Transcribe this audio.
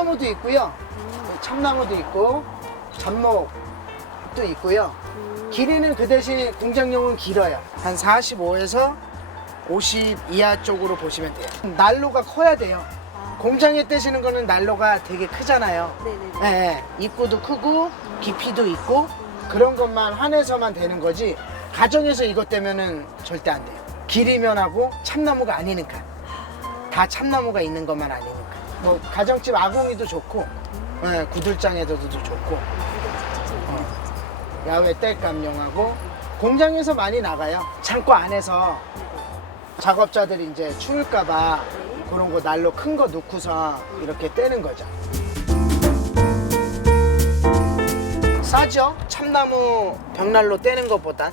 참나무도 있고요. 참나무도 있고 잡목도 있고요. 길이는 그 대신 공장용은 길어요. 한 45에서 50 이하 쪽으로 보시면 돼요. 난로가 커야 돼요. 공장에 떼시는 거는 난로가 되게 크잖아요. 네네네. 네, 입구도 크고 깊이도 있고 그런 것만 한해서만 되는 거지 가정에서 이것 떼면은 절대 안 돼요. 길이면하고 참나무가 아니니까. 다 참나무가 있는 것만 아니니까. 뭐 가정집 아궁이도 좋고 네, 구들장에서도 좋고 야외 땔감용하고 공장에서 많이 나가요. 창고 안에서 작업자들이 이제 추울까봐 그런 거 난로 큰 거 넣고서 이렇게 떼는 거죠. 싸죠? 참나무 벽난로 떼는 것보단.